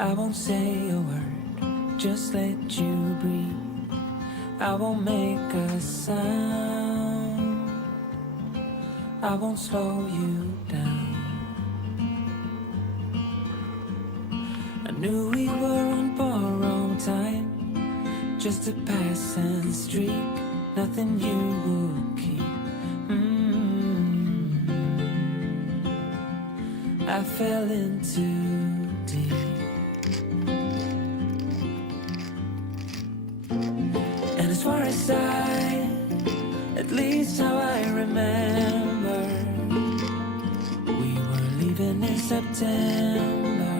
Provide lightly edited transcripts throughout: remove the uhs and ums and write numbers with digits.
I won't say a word, just let you breathe. I won't make a sound, I won't slow you down. I knew we were on borrowed time, just a passing streak, nothing you would keep. I fell in too deep, and as far as at least how I remember, we were leaving in September,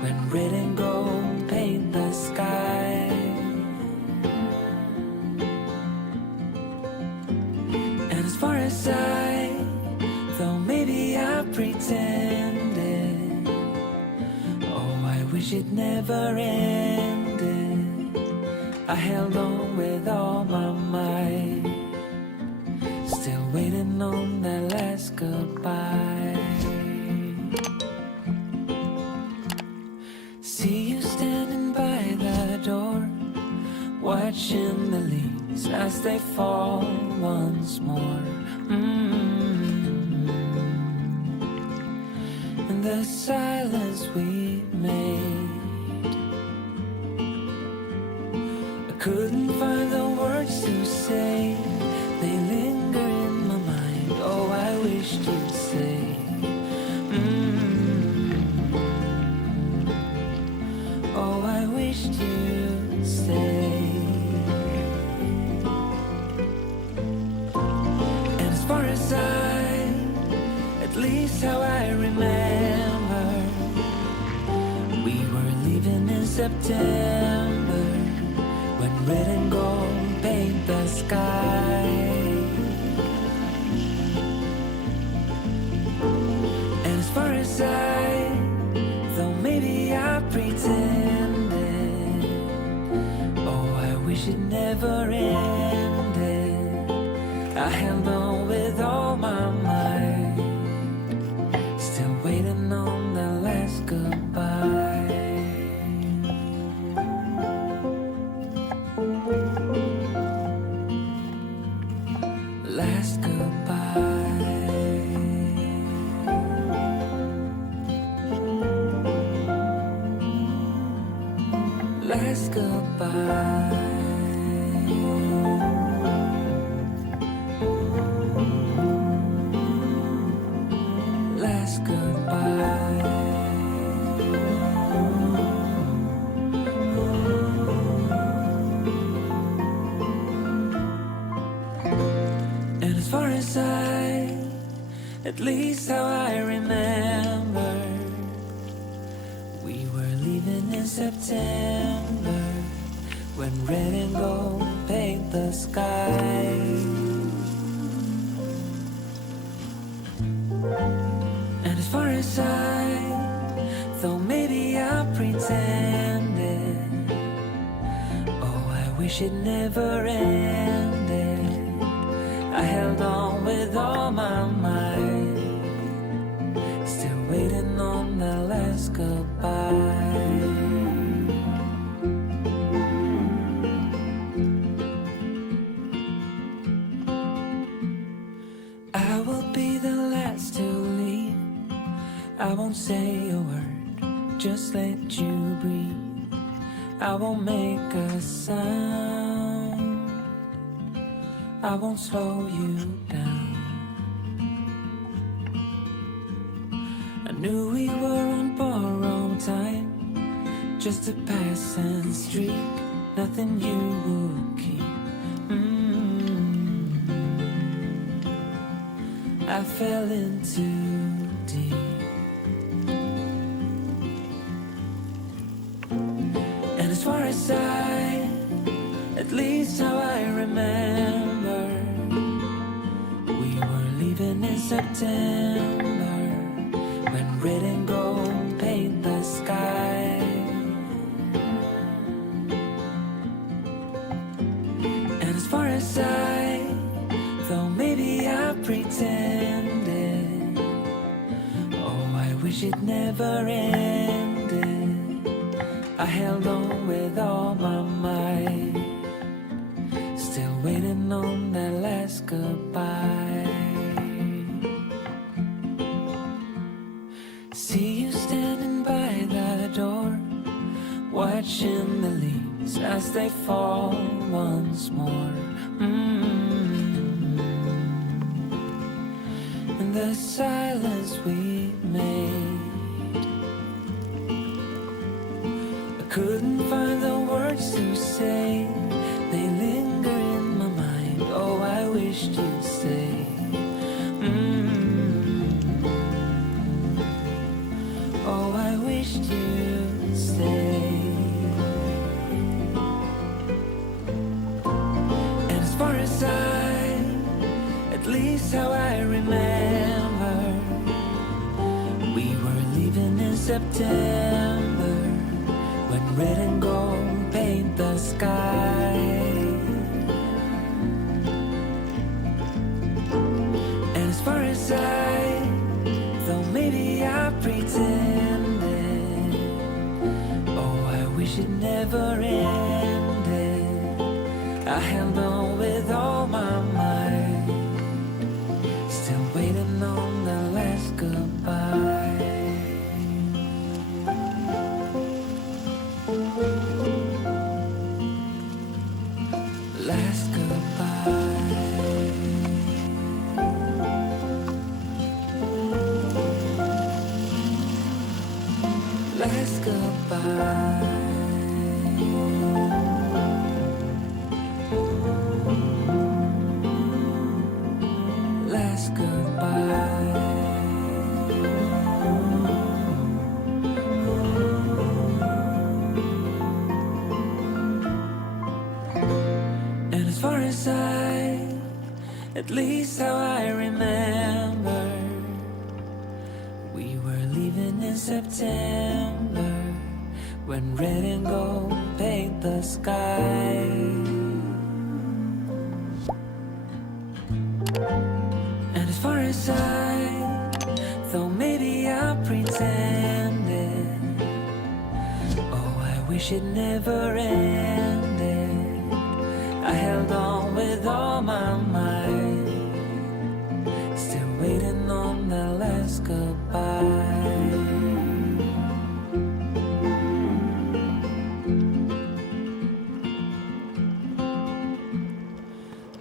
when red and gold paint the sky. And as far as though maybe I pretended, oh, I wish it never ended. I held on with all my might, still waiting on that last goodbye. See you standing by the door, watching the leaves as they fall once more. And the silence we made, I couldn't find the words to say. They linger in my mind. Oh, I wish you'd say. Oh, I wished you'd stay. And as far as at least how I remember, we were leaving in September, when red and gold paint the sky. And as far as though maybe I pretended, oh, I wish it never ended. I held on with all my might, still waiting on the last goodbye. Last goodbye. Last goodbye. Last goodbye. And as far as at least how I remember, we were leaving in September, when red and gold paint the sky. And as far as though maybe I pretended, oh, I wish it never ended. I held on with all my might, still waiting on the last goodbye. I will be the last to leave. I won't say a word, just let you breathe. I won't make a sound, I won't slow you down. I knew we were on borrowed time, just a passing streak, nothing you would keep. I fell in too deep, and as far as at least how I remember, we were leaving in September, when red and gold paint the sky. And as far as though maybe I pretended, oh, I wish it never ended. held on with all my might, still waiting on that last goodbye. See you standing by the door, watching the leaves as they fall once more. In the silence we made, I couldn't find the words to say. They linger in my mind. Oh, I wished you'd stay. Oh, I wished you'd stay. And as far as at least how I remember, we were leaving in September, when red and gold paint the sky. And as far as though maybe I pretended, oh, I wish it never ended. I held on with all my might, still waiting on the last goodbye. Last goodbye. Last goodbye. Last goodbye. And as far as at least how I remember, we were leaving in September, when red and gold paint the sky. And as far as though maybe I pretended, oh, I wish it never ended. I held on with all my might, still waiting on the last goodbye.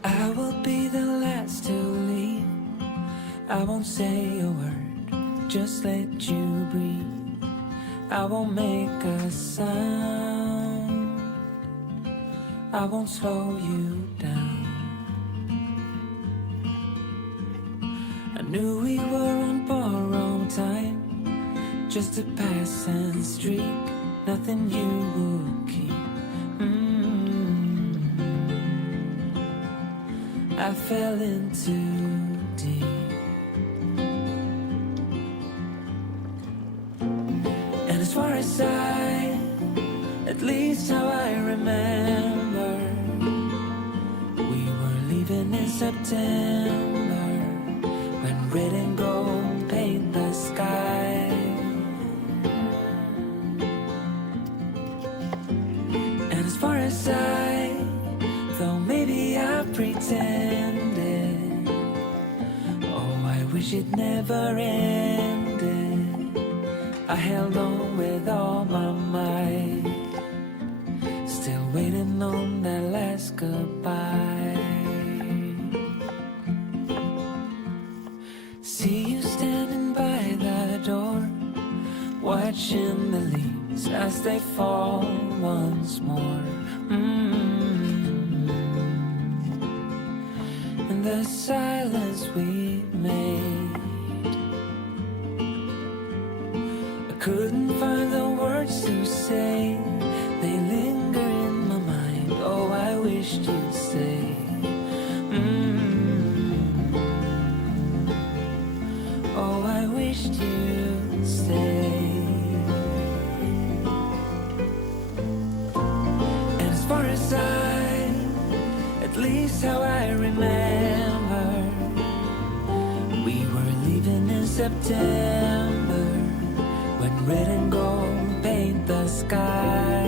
I will be the last to leave. I won't say a word, just let you breathe. I won't make a sound, I won't slow you down. I knew we were on borrowed time, just a passing streak, nothing you would keep. I fell in too deep. And as far as at least how I remember, we were leaving in September, when red and gold paint the sky. And as far as though maybe I pretended, oh, I wish it never ended. I held on with all my might, still waiting on that last goodbye. See you standing by the door, watching the leaves as they fall once more. In the silence we made, I couldn't find the words to say. They linger in my mind. Oh, I wished you'd stay. Oh, I wished you'd stay. And as far as at least how I remember, we were leaving in September, when red and gold paint the sky.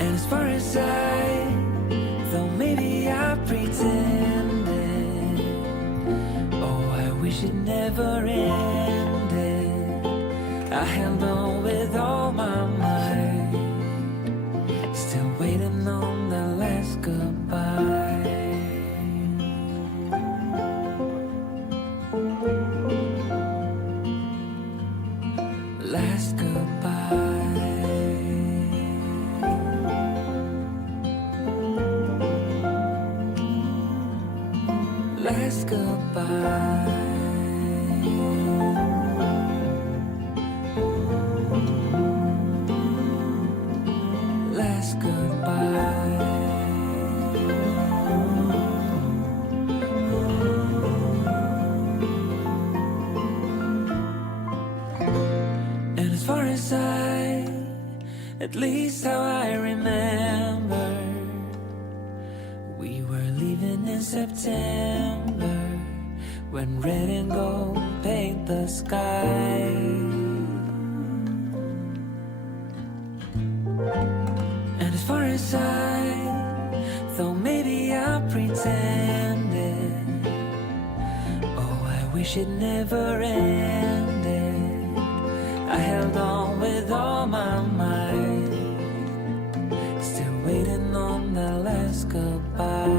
And as far as though maybe I pretended, oh, I wish it never ended. I held on with all my might, still waiting on the last goodbye. Last goodbye. Last goodbye. Last goodbye. And as far as at least how I remember, we were leaving in September, when red and gold paint the sky. And as far as though maybe I pretended, oh, I wish it never ended. I held on with all my might, still waiting on the last goodbye.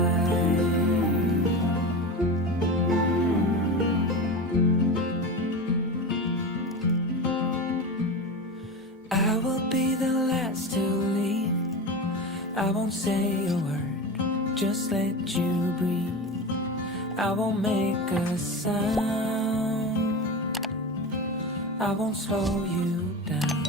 I will be the last to leave. I won't say a word, just let you breathe. I won't make a sound, I won't slow you down.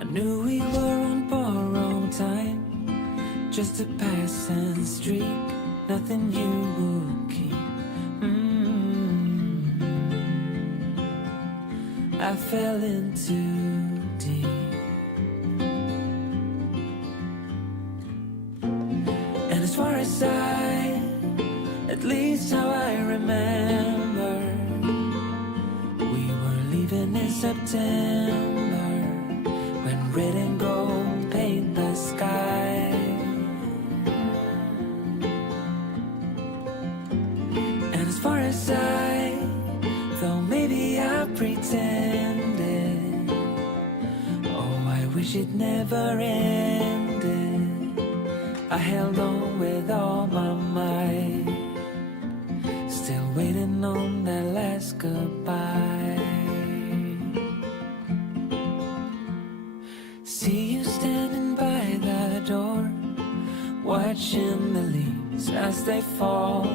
I knew we were on borrowed time, just a passing streak, nothing you would keep. I fell in too deep. And as far as at least how I remember, we were leaving in September, when red and gold paint the sky. And as far as though maybe I pretended, oh, I wish it never ended. I held on with all my might, still waiting on that last goodbye. See you standing by the door, watching the leaves as they fall